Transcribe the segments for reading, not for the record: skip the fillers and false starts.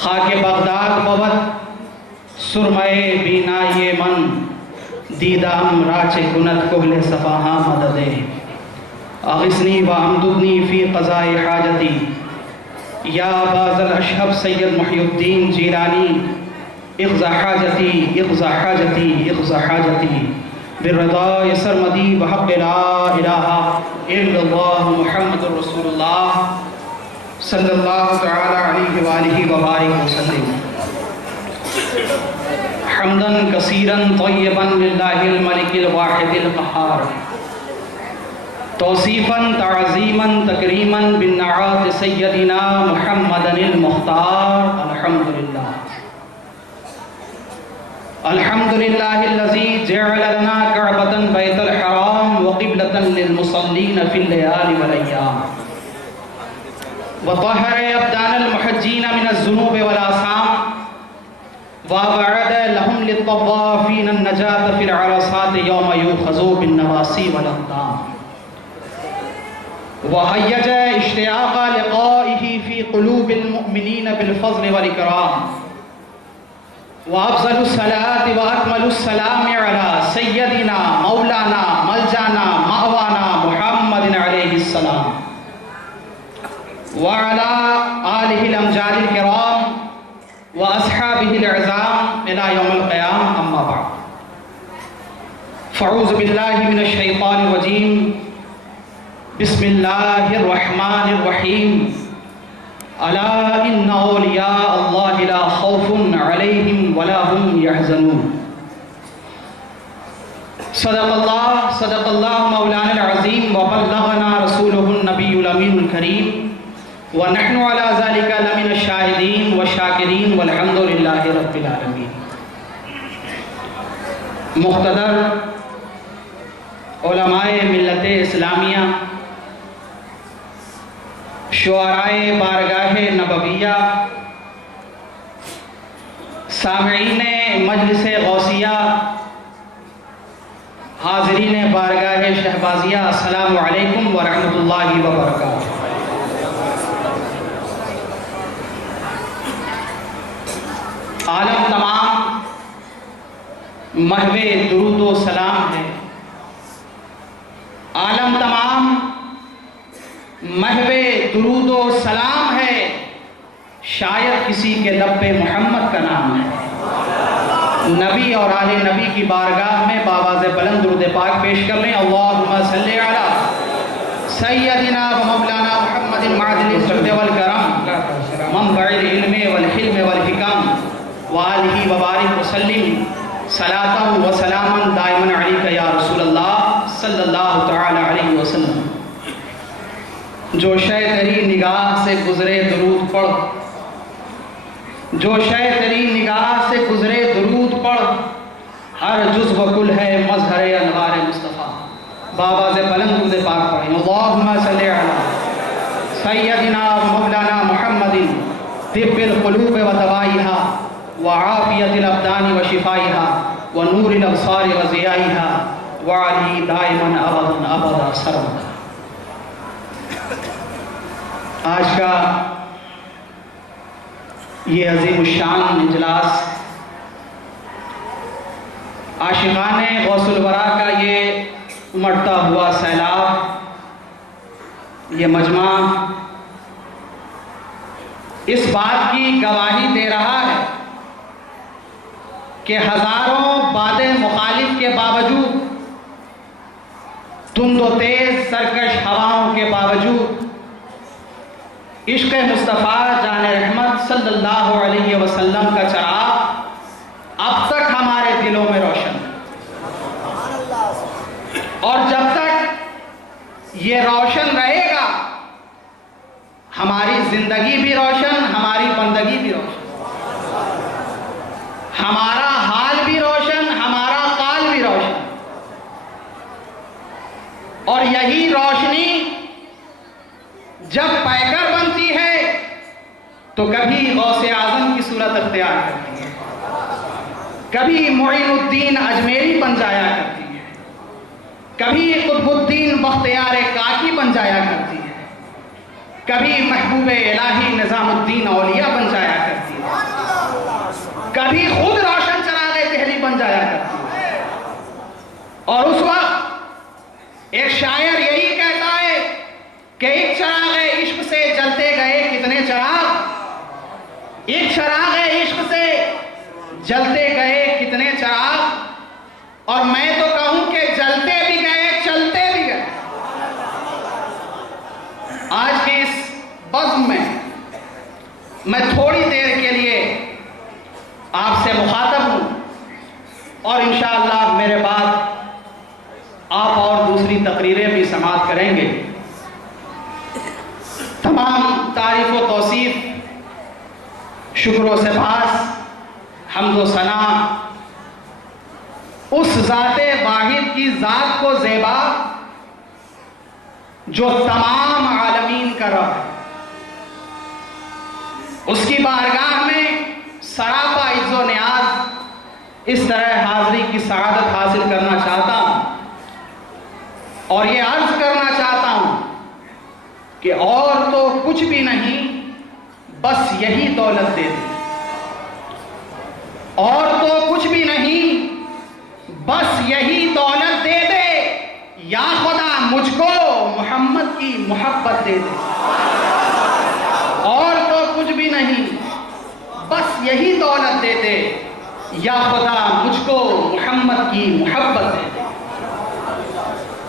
خاک بغداد بود سرمئے بینائی من، دیدم راچ کند کہل صفاہاں مددے. اغثنی و امددنی فی قضاء حاجتی یا باز الاشہب سید محی الدین جیلانی، اقضا حاجتی اقضا حاجتی اقضا حاجتی بالرضا سرمدی بحق لا الہ الا اللہ محمد رسول اللہ صلی اللہ تعالی علیہ وآلہ وبارک وسلم. حمداً کثیراً طیباً للہ الملک الواحد القہار، توصیفاً تعظیماً تکریماً بالنعات سیدنا محمد المختار. الحمدللہ الحمدللہ الذی جعل لنا کعبۃ بیت الحرام وقبلۃ للمصلین فی اللیال والایام، وطہر ابدان المحجین من الذنوب والآثام، وَوَعَدَ لَهُمْ لِلطَّوَّافِينَ النَّجَاةَ فِي الْعَرَصَاتِ يَوْمَ يُؤْخَذُ بِالنَّوَاصِي وَالْأَقْدَامِ، وَهَيَّجَ اشْتِيَاقَ لِقَائِهِ فِي قُلُوبِ الْمُؤْمِنِينَ بِالْفَضْلِ وَالْإِكْرَامِ. وَأَفْضَلُ الصَّلَاةِ وَأَكْمَلُ السَّلَامِ عَلَى سَيِّدِنَا مَوْلَانَا مَلْجَانَا مَأْوَانَا مُحَمَّدٍ عَلَيْهِ السَّلَامِ، وَعَلَى آلِهِ الْأَمْجَادِ الْكِرَامِ وَأَصْحَابِهِ الْعِظَامِ إِلَى يَوْمِ الْقِيَامَةِ. أَمَّا بَعْدُ، فَأَعُوذُ بِاللَّهِ مِنَ الشَّيْطَانِ الرَّجِيمِ. بسم اللہ الرحمن الرحیم. الا ان اولیاء اللہ لا خوف علیہم ولا هم يحزنون. صدق اللہ مولانا العظیم وبلغنا رسولہ النبی الامین الکریم، ونحن على ذلك لمن الشاہدین والشاکرین والحمد للہ رب العالمین. مقتدر علماء ملت اسلامیہ، شعرائے بارگاہ نبویہ، سامعین مجلس غوثیہ، حاضرین بارگاہ شہبازیہ، السلام علیکم ورحمۃ اللہ وبرکاتہ. عالم تمام محو درود و سلام ہے، عالم تمام محو درود و سلام ہے، شاید کسی کے لب پہ محمد کا نام ہے. نبی اور آل نبی کی بارگاہ میں بآواز بلند درود پاک پیش کر لیں. اللہم صلی علی سیدنا و مولانا محمد معدن الجود والکرم، منبع العلم والحلم والحکم، وآلہ وبارک وسلم صلاۃ و سلاما دائما علیک یا رسول اللہ صلی اللہ تعالی علیہ وسلم. جو شے تیری نگاہ سے گزرے درود پڑھ، جو شے تیری نگاہ سے گزرے درود پڑھ، ہر جز و کل ہے مظہر انوار مصطفیٰ. بابا سے بلند درود پاک پڑھیں. اللہم صلی علی سیدنا و مولانا محمد طب القلوب و دوائها وعافیت الابدان و شفائها ونور الابصار و ضیائها وعلی دائما ابدا ابدا سرمدا. آج کا یہ عظیم الشان اجلاس، عاشقان غوث الورا کا یہ امڑتا ہوا سیلاب، یہ مجمع اس بات کی گواہی دے رہا ہے کہ ہزاروں بادیں مخالف کے باوجود، تند و تیز سرکش ہواؤں کے باوجود، عشق مصطفیٰ جان رحمت صلی اللہ علیہ وسلم کا چراغ اب تک ہمارے دلوں میں روشن ہے. اور جب تک یہ روشن رہے گا، ہماری زندگی بھی روشن، ہماری بندگی بھی روشن، ہمارا حال بھی روشن، ہمارا قال بھی روشن. اور یہی روشنی جب پیکر بنتی ہے تو کبھی غوث اعظم کی صورت اختیار کرتی ہے، کبھی معین الدین اجمیری بن جایا کرتی ہے، کبھی قطب الدین بختیار کاکی بن جایا کرتی ہے، کبھی محبوب الہی نظام الدین اولیاء بن جایا کرتی ہے. کبھی خود روشن چراغ دہلی بن جایا کرتی ہے. اور اس وقت ایک شاعر یہی کہتا ہے کہ ایک چراغ عشق سے جلتے گئے کتنے چراغ، ایک چراغ عشق سے جلتے گئے کتنے چراغ، اور میں تو کہوں کہ جلتے بھی گئے چلتے بھی گئے. آج کی اس بزم میں تھوڑی دیر کے لیے آپ سے مخاطب ہوں، اور انشاءاللہ میرے بعد آپ اور دوسری تقریریں بھی سماعت کریں گے. تمام تعریف و توصیف، شکر و سپاس، حمد و ثنا اس ذات واحد کی ذات کو زیبا جو تمام عالمین کا رب ہے. اس کی بارگاہ میں سراپا عز و نیاز اس طرح حاضری کی سعادت حاصل کرنا چاہتا ہوں، اور یہ عرض کرنا چاہتا ہوں کہ اور تو کچھ بھی نہیں، بس یہی دولت دے دے. اور تو کچھ بھی نہیں، بس یہی دولت دے دے. یا خدا مجھ کو محمد کی محبت دے دے. اور تو کچھ بھی نہیں، بس یہی دولت دے دے. یا خدا مجھ کو محمد کی محبت دے دے.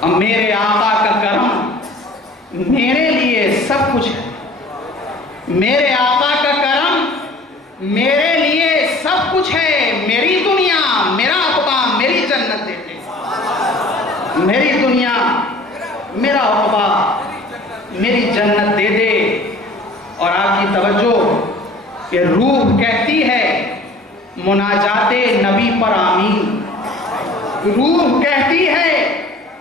اب میرے آقا کا کرم میرے لیے سب کچھ ہے. میرے آقا کا کرم میرے لیے سب کچھ ہے. میری دنیا میرا عقبہ میری جنت دے دے. میری دنیا میرا عقبہ میری جنت دے دے. اور آپ کی توجہ کہ روح کہتی ہے مناجات نبی پر آمین. روح کہتی ہے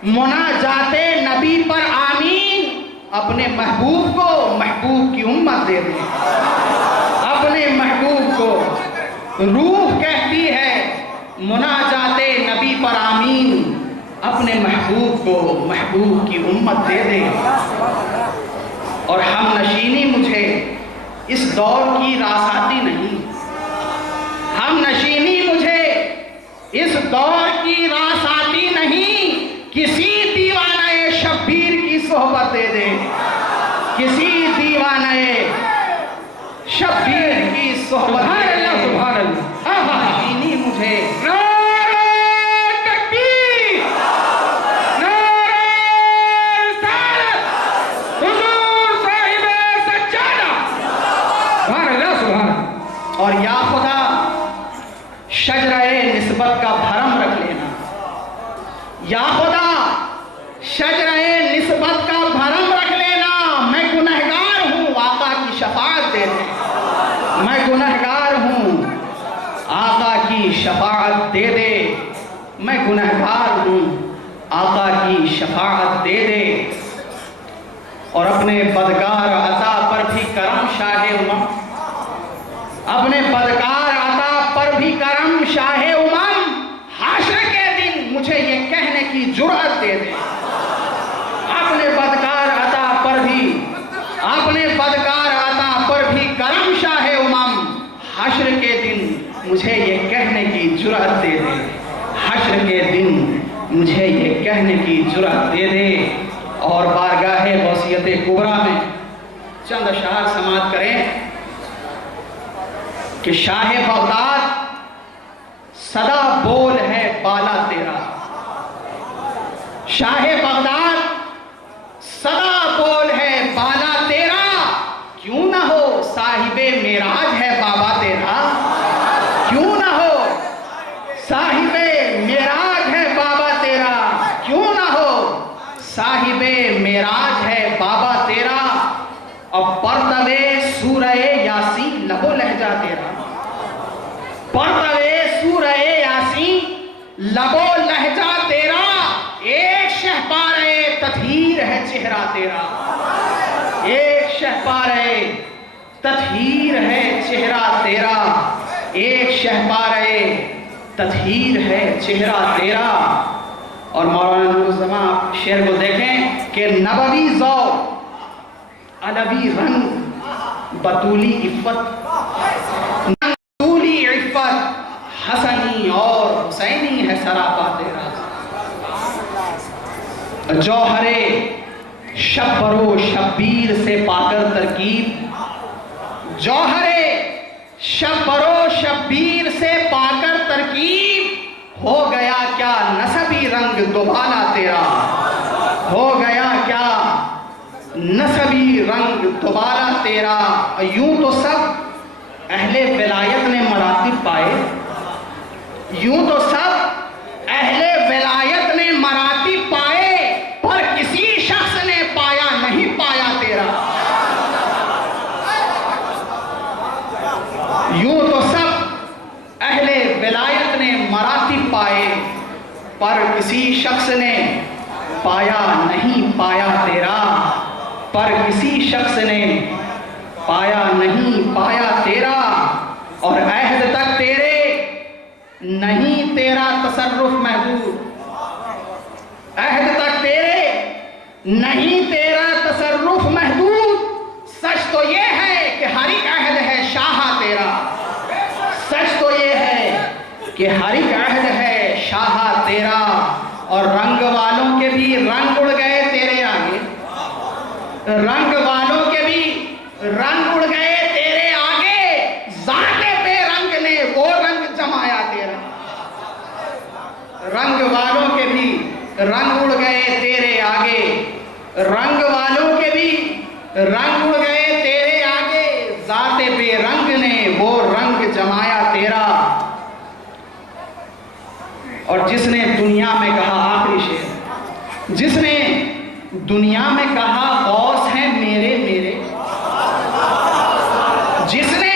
مناجات نبی پر آمین. اپنے محبوب کو محبوب کی امت دے دے. اپنے محبوب کو روح کہتی ہے مناجات نبی پر آمین. اپنے محبوب کو محبوب کی امت دے دے. اور ہم نشینی مجھے اس دور کی راساتی نہیں. ہم نشینی مجھے اس دور کی راساتی نہیں. کسی دیوانہ شبیر کی صحبت دے دے. کسی دیوانہ شبیر کی صحبت دے دے. سبحان اللہ. نشینی مجھے اور یا خدا شجرہ نسبت کا بھرم رکھ لینا. یا خدا شجرہ نسبت کا بھرم رکھ لینا. میں گنہگار ہوں آقا کی شفاعت دے دے. میں گنہگار ہوں آقا کی شفاعت دے دے. میں گنہگار ہوں آقا کی شفاعت دے دے. اور اپنے بدکار عطا پر بھی کرم شاہ امم. اپنے بدکار عطا پر بھی کرم شاہ امم. حشر کے دن مجھے یہ کہنے کی جرأت دے دے. اپنے بدکار عطا پر بھی کرم شاہ امم. حشر کے دن مجھے یہ کہنے کی جرأت دے دے. حشر کے دن مجھے یہ کہنے کی جرأت دے دے. اور بارگاہ غوثیت کبریٰ میں چند اشعار سماعت کریں کہ شاہ بغداد صدا بول ہے بالا تیرا. شاہ بغداد صدا بول ہے بالا تیرا. کیوں نہ ہو صاحب معراج ہے بابا تیرا. کیوں نہ ہو صاحب معراج ہے بابا تیرا. کیوں نہ ہو صاحب معراج ہے بابا تیرا. اب پرتوے سورہ یاسین لب و لہجہ تیرا. پرتوے سورہ یاسین لب و لہجہ تیرا. ایک شہپارے تطہیر ہے چہرہ تیرا. ایک شہپارے تطہیر ہے چہرہ تیرا. ایک شہپارے تطہیر ہے چہرہ تیرا. اور مولانا نور الزمان شعر کو دیکھیں کہ نبوی ذوق علوی رنگ بطولی عفت. بطولی عفت حسنی اور حسینی ہے سراپا تیرا، جوہر شبر و شبیر سے پا کر ترکیب، جوہر شبر و شبیر سے پا کر ترکیب، ہو گیا کیا نسبی رنگ دوبالا تیرا، ہو گیا کیا نسبی رنگ دوبالا تیرا۔ یوں تو سب اہل ولایت نے مراتب پائے، یوں تو سب اہل ولایت نے مراتب پائے، پر کسی شخص نے پایا نہیں پایا تیرا۔ یوں تو سب اہل ولایت نے مراتب پائے، پر کسی شخص نے پایا نہیں پایا تیرا، پر کسی شخص نے پایا نہیں پایا تیرا۔ اور عہد تک تیرے نہیں تیرا تصرف محدود، عہد تک تیرے نہیں تیرا تصرف محدود، سچ تو یہ ہے کہ ہر ایک عہد ہے شاہا تیرا، سچ تو یہ ہے کہ ہر ایک عہد ہے شاہا تیرا۔ اور رنگ والوں کے بھی رنگ اڑ گئے تیرے آگے، رنگ والوں کے بھی رنگ اڑ گئے تیرے آگے، ذات بے رنگ نے وہ رنگ جمایا تیرا۔ رنگ والوں کے بھی رنگ اڑ گئے تیرے آگے، رنگ والوں کے بھی رنگ اڑ گئے تیرے آگے، ذات بے رنگ نے وہ رنگ جمایا تیرا۔ اور جس نے دنیا میں کہا، آخری شعر، جس نے دنیا میں کہا غوث ہیں میرے میرے، جس نے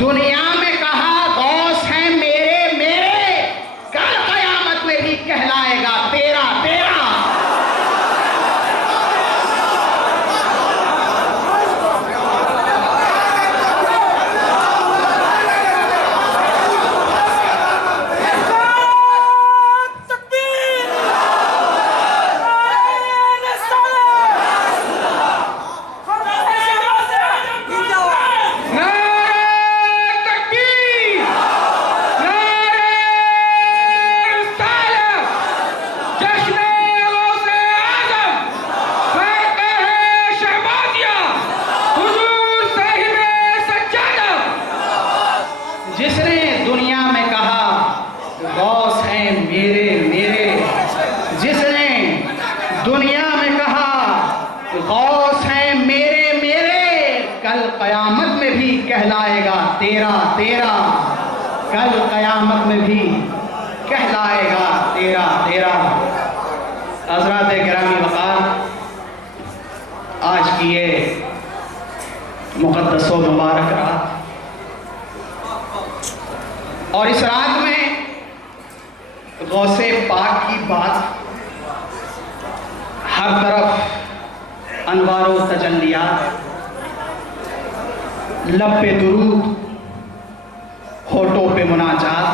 دنیا میں کہا غوث ہیں میرے میرے، کل قیامت میں بھی کہلائے گا تیرا تیرا۔ جس نے دنیا میں کہا غوث ہیں میرے میرے، جس نے دنیا میں کہا غوث ہیں میرے میرے، کل قیامت میں بھی کہلائے گا تیرا تیرا، کل قیامت میں بھی کہلائے گا تیرا تیرا۔ حضرات گرامی وقار، آج کی یہ مقدس و مبارک رات، اور اس رات میں غوث پاک کی بات، ہر طرف انوار و تجلیات، لب پہ درود، ہونٹوں پہ مناجات،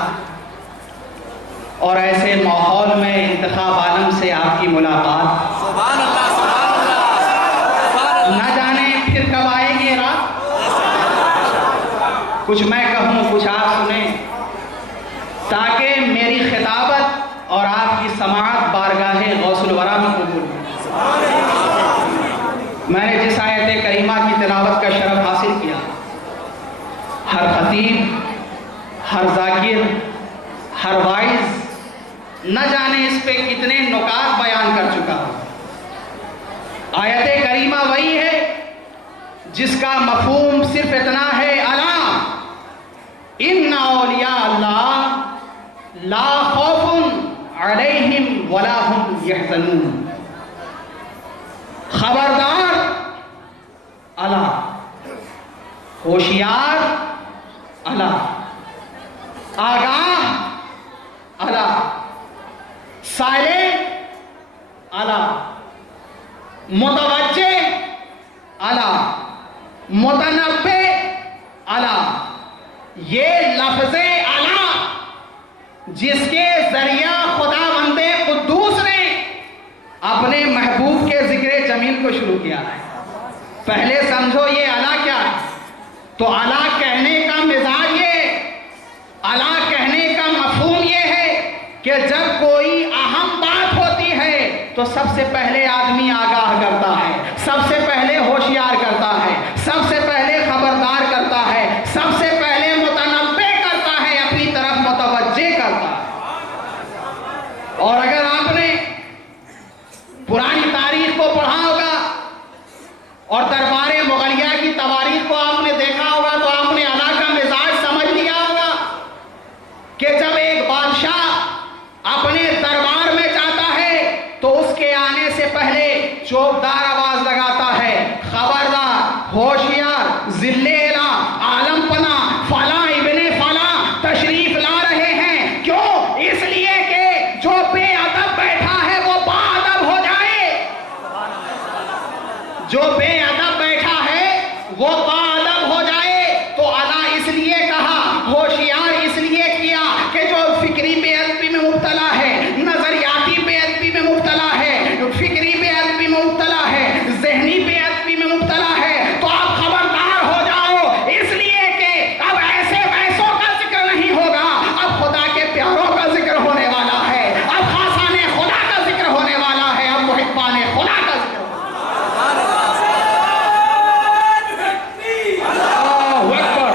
اور ایسے ماحول میں انتخاب عالم سے آپ کی ملاقات، سبحان اللہ سبحان اللہ، نہ جانے پھر کب آئے گی رات، کچھ میں کہوں کچھ آپ سنیں، تاکہ میری خطابت اور آپ کی سماعت بارگاہ غوث الورا میں قبول ہو۔ میں نے جس آیت کریمہ کی تلاوت کا شرف حاصل کیا، ہر خطیب، ہر ذاکر، ہر وائز نہ جانے اس پہ کتنے نکات بیان کر چکا ہوں۔ آیت کریمہ وہی ہے جس کا مفہوم صرف اتنا ہے، الا ان اولیاء اللہ لا خوف علیہم ولا هم یحزنون۔ خبردار، الا، ہوشیار، الا، آگاہ، الا، سائلنٹ، الا، متوجہ، الا، متنبہ، الا، یہ لفظ الا جس کے ذریعہ خداوند قدوس نے اپنے محبوب کے ذکر جمیل کو شروع کیا ہے۔ پہلے سمجھو یہ الا کیا ہے، تو الا کہنے کا مزاج یہ، الا کہنے سب سے پہلے آدمی آگاہ کرتا ہے، سب سے پہلے ہوشیار کرتا ہے، سب سے پہلے خبردار کرتا ہے، سب سے پہلے متنبہ کرتا ہے، اپنی طرف متوجہ کرتا ہے۔ اور اگر آپ نے پرانی تاریخ کو پڑھا ہوگا اور دربار مغلیہ کی تواریخ کو آپ نے دیکھا ہوگا تو آپ نے اللہ کا مزاج سمجھ لیا ہوگا کہ جب ایک بادشاہ اپنے دربار میں جاتا ہے تو اس کے آنے سے پہلے چوبدار آواز لگاتا ہے، خبردار، ہوشیار، ذل اعلیٰ، عالم پناہ، فلاں ابن فلاں تشریف لا رہے ہیں۔ کیوں؟ اس لیے کہ جو بے ادب بیٹھا ہے وہ باادب ہو جائے، جو بے ادب بیٹھا ہے وہ باادب ہو جائے۔ تو ادا اس لیے کہا، ہوشیار اس لیے کیا کہ جو فکری بے ادبی میں مبتلا ہے، نظریاتی بے ادبی میں مبتلا ہے، فکری بے ادبی میں مبتلا ہے، ذہنی بے ادبی میں مبتلا ہے، تو آپ خبردار ہو جاؤ، اس لیے کہ اب ایسے ویسوں کا ذکر نہیں ہوگا، اب خدا کے پیاروں کا ذکر ہونے والا ہے، اب خاصان خدا کا ذکر ہونے والا ہے، اب محبان خدا کا ذکر ہونے والا ہے۔ اللہ اکبر،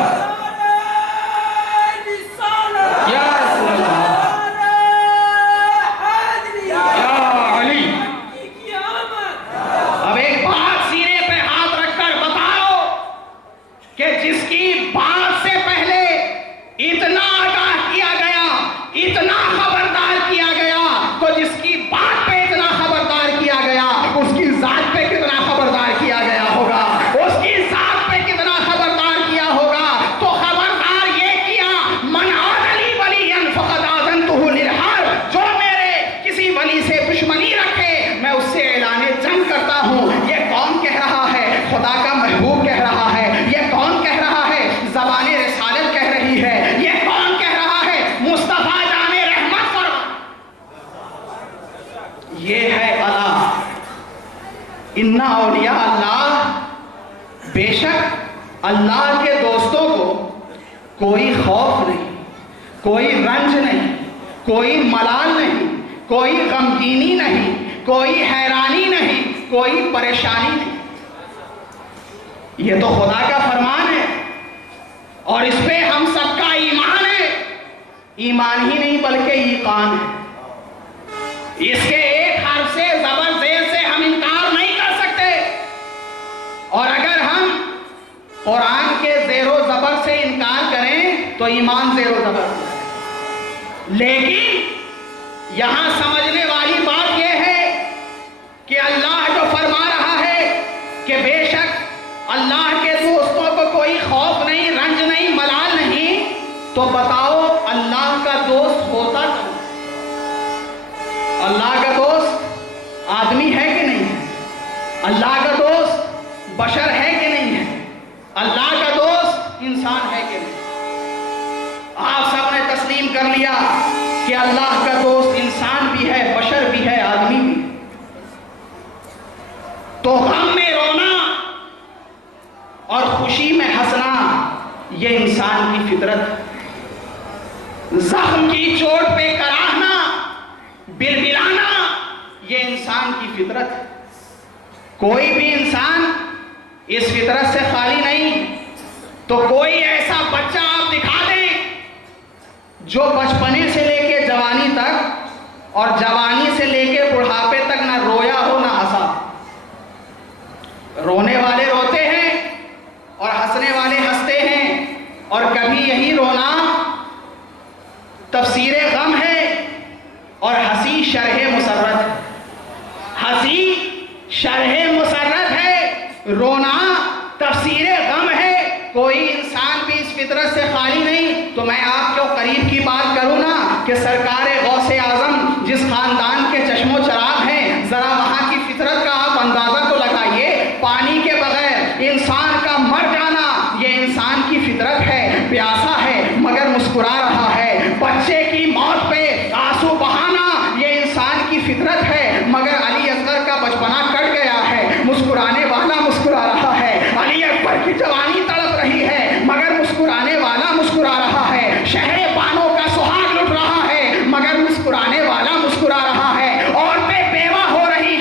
یا رسول اللہ، یا علی۔ اب ایک بات سینے پہ ہاتھ رکھ کر بتاؤ کہ جس کی بات سے پہلے اتنا آگاہ کیا گیا، اتنا خبردار کیا گیا، تو جس کی بات پہ اتنا خبردار کیا گیا اس کی ذات پہ کتنا خبردار کیا گیا ہوگا، اس کی ذات پہ کتنا خبردار کیا ہوگا۔ تو خبردار یہ کیا، من عاد لی ولیا فقد آذنتہ للحرب، جو میرے کسی ولی سے دشمنی رکھے میں اس سے اعلان جنگ کرتا ہوں۔ یہ کون کہہ رہا ہے؟ خدا کا محبوب کہہ رہا ہے۔ یہ کون کہہ رہا ہے؟ زبان رسالت کہہ رہی ہے۔ یہ کون کہہ رہا ہے؟ مصطفیٰ جان رحمت فرما۔ یہ ہے اللہ، ان اولیاء اللہ، بے شک اللہ کے دوستوں کو کوئی خوف نہیں، کوئی رنج نہیں، کوئی ملال نہیں، کوئی غمگینی نہیں، کوئی حیرانی نہیں، کوئی پریشانی نہیں۔ یہ تو خدا کا فرمان ہے اور اس پہ ہم سب کا ایمان ہے، ایمان ہی نہیں بلکہ ایقان ہے۔ اس کے ایک حرف سے، زبر زیر سے ہم انکار نہیں کر سکتے، اور اگر ہم قرآن کے زیر و زبر سے انکار کریں تو ایمان زیر و زبر ہو جائے۔ لیکن یہاں سمجھنے والی بات یہ ہے کہ اللہ جو فرما رہا ہے کہ بے شک اللہ کے دوستوں کو کوئی خوف نہیں، رنج نہیں، ملال نہیں، تو بتاؤ اللہ کا دوست ہوتا کیا؟ اللہ کا دوست آدمی ہے کہ نہیں ہے؟ اللہ کا دوست بشر ہے کہ نہیں ہے؟ اللہ کا دوست انسان ہے کہ نہیں؟ آپ سب نے تسلیم کر لیا کہ اللہ کا دوست انسان بھی ہے، بشر بھی ہے، آدمی بھی ہے۔ تو غم میں رونا اور خوشی میں ہنسنا یہ انسان کی فطرت ہے۔ زخم کی چوٹ پہ کراہنا، بلبلانا یہ انسان کی فطرت ہے۔ کوئی بھی انسان اس فطرت سے خالی نہیں۔ تو کوئی ایسا بچہ آپ دکھا دیں جو بچپنے سے لے کے جوانی تک اور جوانی سے لے کے بڑھاپے تک نہ رویا ہو نہ ہنسا۔ رونے والے روتے ہیں اور ہنسنے والے ہنستے ہیں، اور کبھی یہی رونا تفسیر غم ہے اور ہنسی شرح مسرت ہے۔ ہنسی شرح مسرت ہے، رونا تفسیر غم ہے۔ کوئی انسان بھی اس فطرت سے خالی نہیں۔ تو میں آپ کو قریب کی بات کروں نا کہ سرکار غوث اعظم جس خاندان کے چشم و چراغ ہیں، ذرا وہاں کی فطرت کا آپ اندازہ تو لگائیے۔ پانی کے بغیر انسان کا مر جانا یہ انسان کی فطرت ہے۔ پیاسا ہے مگر مسکرا رہا ہے۔ بچے کی موت پہ آنسو بہانا یہ انسان کی فطرت ہے، مگر علی اصغر کا بچپنا کٹ گیا ہے، مسکرانے والا مسکرا رہا ہے۔ علی اکبر کی جوانی تڑپ رہی ہے مگر مسکرانے والا مسکرا رہا ہے۔ شہر بانوں کا سہاگ لٹ رہا ہے مگر مسکرانے والا مسکرا رہا ہے۔ عورتیں بیوہ ہو رہی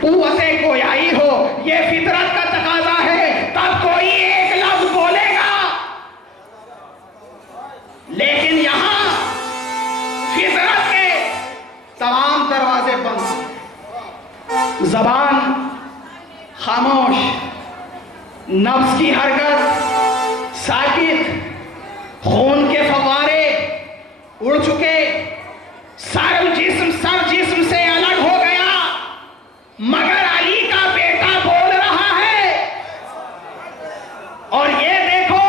قوت گویائی ہو، یہ فطرت کا تقاضا ہے، تب کوئی ایک لفظ بولے گا۔ لیکن یہاں فطرت کے تمام دروازے بند، زبان خاموش، نفس کی حرکت ساکت، خون کے فوارے اڑ چکے، سر جسم سے الگ ہو گیا، مگر علی کا بیٹا بول رہا ہے۔ اور یہ دیکھو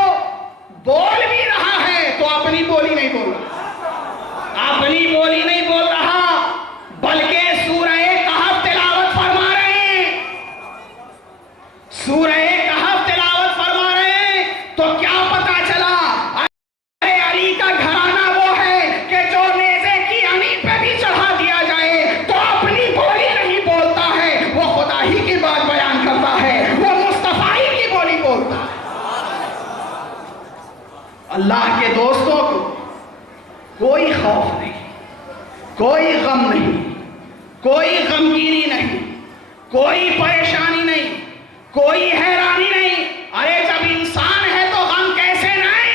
بول بھی رہا ہے تو اپنی بولی نہیں بول رہا، اپنی بولی نہیں بول رہا، بلکہ سورہ کہف تلاوت فرما رہے ہیں، سورہ کہف تلاوت فرما رہے ہیں۔ تو کیا پتا چلا؟ ارے علی کا گھرانہ وہ ہے کہ جو نیزے کی انی پہ بھی چڑھا دیا جائے تو اپنی بولی نہیں بولتا ہے، وہ خدا ہی کی بات بیان کرتا ہے، وہ مصطفیٰ ہی کی بولی بولتا ہے۔ اللہ کے دوستوں کو کوئی خوف نہیں، کوئی غم نہیں، کوئی غمگینی نہیں، کوئی پریشانی نہیں، کوئی حیرانی نہیں۔ ارے جب انسان ہے تو غم کیسے نہیں؟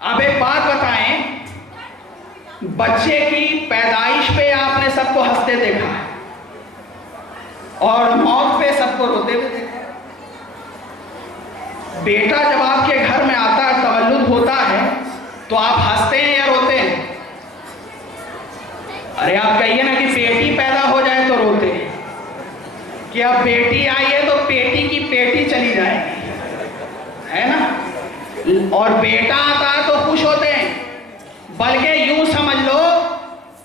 اب ایک بات بتائیں، بچے کی پیدائش پہ آپ نے سب کو ہنستے دیکھا ہے اور موت پہ سب کو روتے ہوئے دیکھا ہے۔ بیٹا جب آپ کے گھر میں آتا ہے، تولد ہوتا ہے، تو آپ ہنستے ہیں یا روتے ہیں؟ ارے آپ کہیے نا کہ بیٹی پیدا ہو جائے تو روتے ہیں، کہ اب بیٹی آئی ہے تو پیٹی کی پیٹی چلی جائے گی، ہے نا؟ اور بیٹا آتا ہے تو خوش ہوتے ہیں، بلکہ یوں سمجھ لو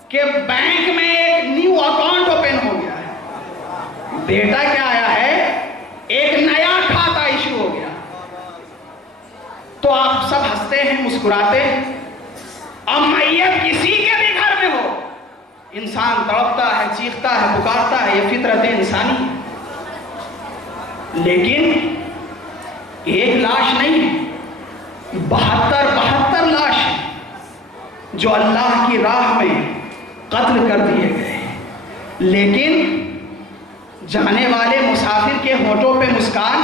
کہ بینک میں ایک نیو اکاؤنٹ اوپن ہو گیا ہے، بیٹا کیا آیا ہے؟ ایک نیا کھاتا ایشو ہو گیا، تو آپ سب ہنستے ہیں، مسکراتے ہیں۔ اب میت کسی کے بھی گھر میں ہو، انسان تڑپتا ہے، چیختا ہے، پکارتا ہے، یہ فطرت انسانی ہے۔ لیکن ایک لاش نہیں ہے، 72 لاش ہیں جو اللہ کی راہ میں قتل کر دیے گئے، لیکن جانے والے مسافر کے ہونٹوں پہ مسکان۔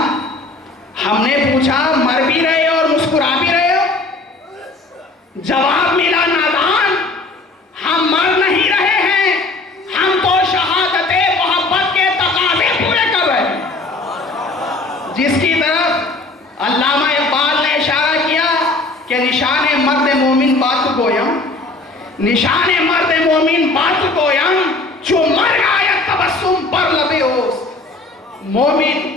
ہم نے پوچھا مر بھی رہے اور مسکرا بھی رہے ہو؟ جواب ملا نادان، ہم مر نہیں رہے ہیں، ہم تو شہادت محبت کے تقاضے پورے کر رہے ہیں، جس کی طرف علامہ اقبال نے اشارہ کیا کہ نشان مرد مومن بات گویم، نشان مرد مومن بات گویم، جو مر گیا تبسم پر لبے اوست۔ مومن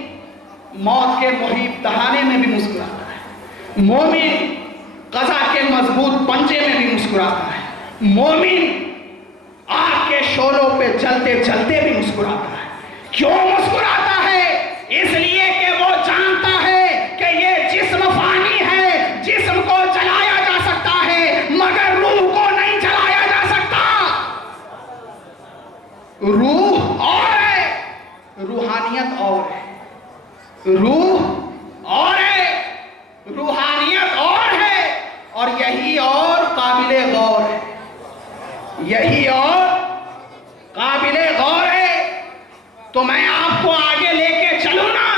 موت کے محیط تہانے میں بھی مسکراتا ہے، مومن قضا کے مضبوط پنجے میں بھی مسکراتا ہے، مومن آگ کے شعلوں پہ جلتے جلتے بھی مسکراتا ہے۔ کیوں مسکراتا ہے؟ اس لیے کہ وہ جانتا ہے کہ یہ جسم فانی ہے، جسم کو جلایا جا سکتا ہے مگر روح کو نہیں جلایا جا سکتا۔ روح اور ہے، روحانیت اور ہے، روح اور ہے، روحانیت اور ہے، اور یہی اور قابل غور ہے، یہی اور قابل غور ہے۔ تو میں آپ کو آگے لے کے چلوں نا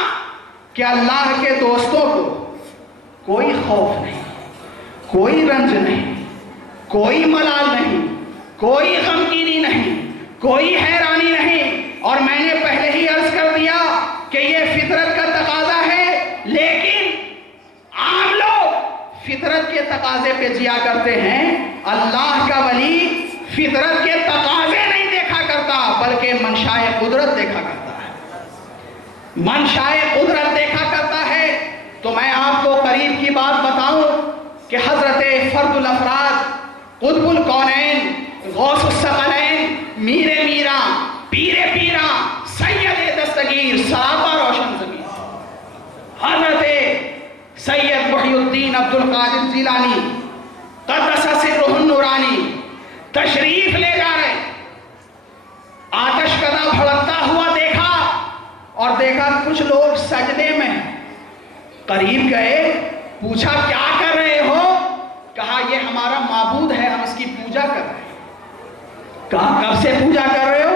کہ اللہ کے دوستوں کو کوئی خوف نہیں، کوئی رنج نہیں، کوئی ملال نہیں، کوئی غمگینی نہیں، کوئی حیرانی نہیں۔ اور میں نے پہلے ہی عرض کر دیا کہ یہ فطرت کا تقاضا ہے، لیکن عام لوگ فطرت کے تقاضے پہ جیا کرتے ہیں۔ اللہ کا ولی فطرت کے تقاضے نہیں دیکھا کرتا بلکہ منشائے قدرت دیکھا کرتا ہے، منشائے قدرت دیکھا کرتا ہے۔ تو میں آپ کو قریب کی بات بتاؤں کہ حضرت فرد الافراد، قطب الکونین، غوث الثقلین، میر میرا، پیر پیرا، سید دستگیر، صحابہ روشن زمین، حضرت سید محی الدین عبد القادر جیلانی قدس سرہ النورانی تشریف لے جا رہے، آتش کدہ بھڑکتا ہوا دیکھا، اور دیکھا کچھ لوگ سجدے میں، قریب گئے، پوچھا کیا کر رہے ہو؟ کہا یہ ہمارا معبود ہے، ہم اس کی پوجا کر رہے ہیں۔ کہا کب سے پوجا کر رہے ہو؟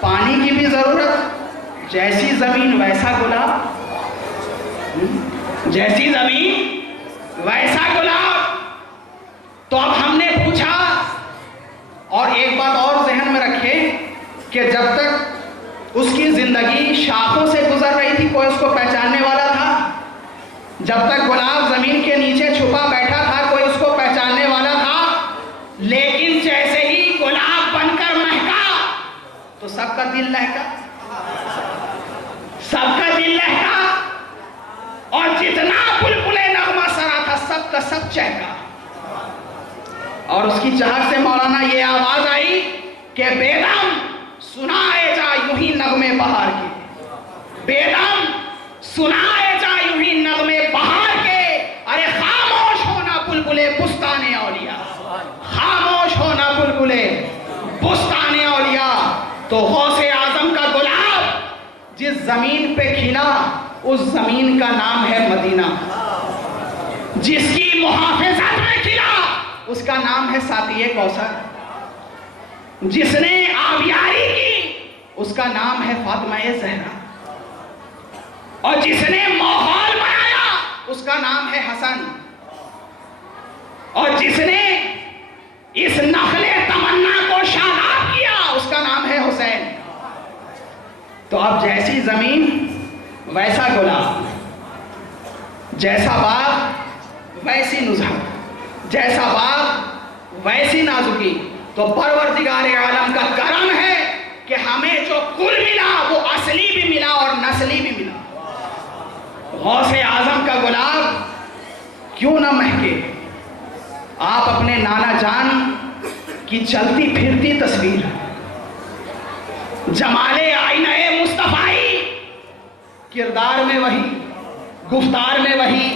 پانی کی بھی ضرورت، جیسی زمین ویسا گلاب، جیسی زمین ویسا گلاب۔ تو اب ہم نے پوچھا، اور ایک بات اور ذہن میں رکھے کہ جب تک اس کی زندگی شاخوں سے گزر رہی تھی کوئی اس کو پہچاننے والا تھا، جب تک گلاب زمین کے نیچے چھپا بیٹھا تھا کوئی اس کو پہچاننے والا تھا، لیکن جیسے ہی گلاب بن کر مہکا تو سب کا دل لہکا، سب کا دل لہکا، اور جتنا بلبل نغمہ سرا تھا سب کا سب چہکا۔ اور اس کی چہک سے مولانا یہ آواز آئی کہ بیدم سنائے جا یوں ہی نغمے بہار کے، بیدم سنائے جا یوں ہی نغمے بہار کے، ارے خاموش ہونا بلبلے بستان اولیاء، خاموش ہونا بلبلے بستان اولیاء۔ تو غوث اعظم کا گلاب جس زمین پہ کھلا اس زمین کا نام ہے مدینہ، جس کی محافظت میں کھلا اس کا نام ہے ساقی کوثر، جس نے آبیاری کی اس کا نام ہے فاطمہ زہرا، اور جس نے ماحول بنایا اس کا نام ہے حسن، اور جس نے اس نخل تمنا کو شاداب کیا اس کا نام ہے حسین۔ تو اب جیسی زمین ویسا گلاب، جیسا باغ ویسی نزہت، جیسا باغ ویسی نازکی۔ تو پروردگار عالم کا کرم ہے کہ ہمیں جو کل ملا وہ اصلی بھی ملا اور نسلی بھی ملا۔ غوث اعظم کا گلاب کیوں نہ مہکے؟ آپ اپنے نانا جان کی چلتی پھرتی تصویر، جمال آئینہ مصطفائی، کردار میں وہی، گفتار میں وہی،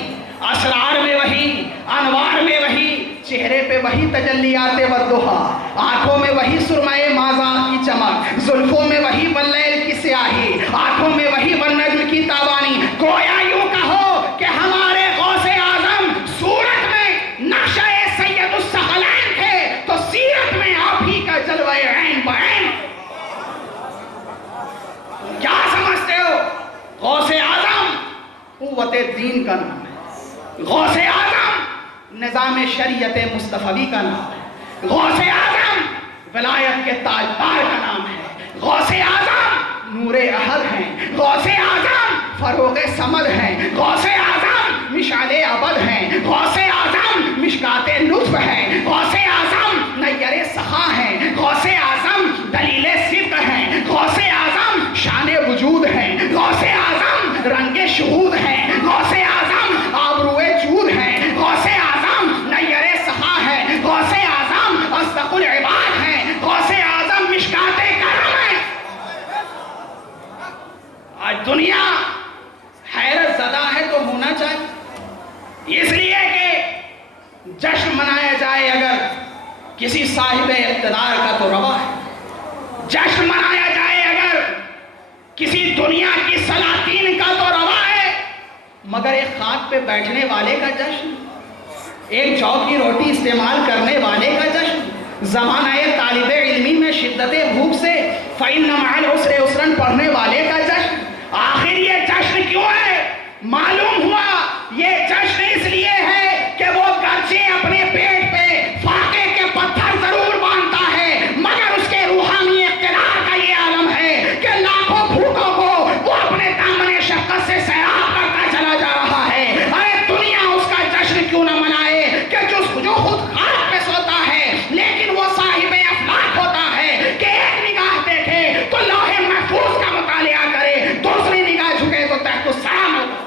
اسرار میں وہی، انوار میں وہی، چہرے پہ وہی تجلیات والضحا، آنکھوں میں وہی سرمائے مازاغ کی چمک، زلفوں میں وہی واللیل کی سیاہی، آنکھوں میں وہی والنجم کی تابانی۔ گویا یوں کہو کہ ہمارے غوث اعظم صورت میں نقشہ سید الثقلین تھے تو سیرت میں آپ ہی کا جلوہ عین بعین۔ کیا سمجھتے ہو؟ غوث اعظم قوت دین کا نام ہے، غوث اعظم نظام شریعت مصطفی کا نام ہے، غوث اعظم ولایت کے تاجدار کا نام ہے، غوث اعظم نور احد ہیں، غوث اعظم فروغ صمد ہیں، غوث اعظم مشعل ابد ہیں، غوث اعظم مشکات لطف ہیں، غوث اعظم نیر سخا ہیں، غوث اعظم دلیل صدق ہیں، غوث اعظم شان وجود ہیں، غوث اعظم رنگ شہود ہیں، غوث اعظم آبرو جود ہیں، غوث اعظم نیر سخا ہیں، غوث اعظم اصدق العباد ہیں، غوث اعظم مشکات کرم ہیں۔ آج دنیا حیرت زدہ ہے تو ہونا چاہیے، اس لیے کہ جشن منایا جائے اگر کسی صاحب اقتدار کا تو روا ہے، جشن منایا جائے اگر کسی دنیا کی سلاطین کا تو روا ہے، مگر ایک خاک پہ بیٹھنے والے کا جشن، ایک جو کی روٹی استعمال کرنے والے کا جشن، زمانہ طالب علمی میں شدت بھوک سے فَإِنَّ مَعَ الْعُسْرِ يُسْرًا پڑھنے والے کا جشن۔ آخر یہ جشن کیوں ہے؟ معلوم ہوا یہ جشن اس لیے ہے کہ وہ گرچہ اپنے پیٹ پہ فاقے کے پتھر ضرور باندھتا ہے مگر اس کے روحانی اقتدار کا یہ عالم ہے کہ لاکھوں بھوکوں کو وہ اپنے دامن شفقت سے سیراب کرتا چلا جا رہا ہے۔ ارے دنیا اس کا جشن کیوں نہ منائے کہ جو خود خاک پہ سوتا ہے لیکن وہ صاحب افلاک ہوتا ہے کہ ایک نگاہ دیکھے تو لوح محفوظ کا مطالعہ کرے، دوسری نگاہ جھکے تو تحت السلام ہوگا۔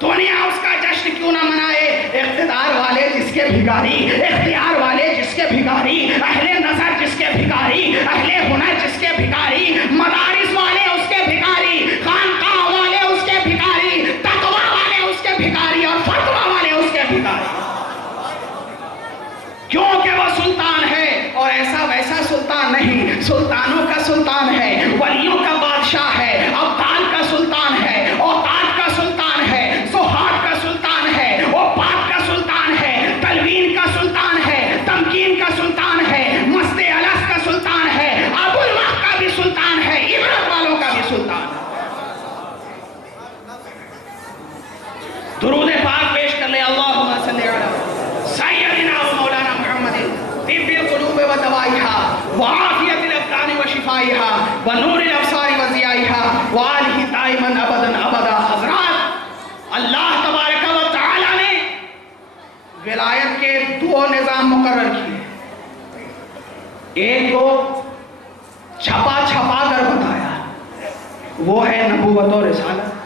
دنیا اس کا جشن کیوں نہ منائے؟ اقتدار والے جس کے بھکاری، اختیار والے جس کے بھکاری، اہل نظر جس کے بھکاری، اہل ہنر جس کے بھکاری، مدارس والے اس کے بھکاری، خانقاہ والے اس کے بھکاری، تقوی والے اس کے بھکاری اور فتویٰ والے اس کے بھکاری۔ کیونکہ وہ سلطان ہے اور ایسا ویسا سلطان نہیں، سلطانوں کا سلطان ہے، ولیوں کا بادشاہ ہے، ابدال کا سلطان ہے، اوتاد کا سلطان ہے، زہاد کا سلطان ہے، اوپاد کا سلطان ہے، تلوین کا سلطان سمائها ونور الابصار وضیائها وآلہ دائما ابدا ابدا. حضرات اللہ تبارک و تعالی نے ولایت کے دو نظام مقرر کیے. ایک کو چھپا چھپا کر بتایا، وہ ہے نبوت و رسالت.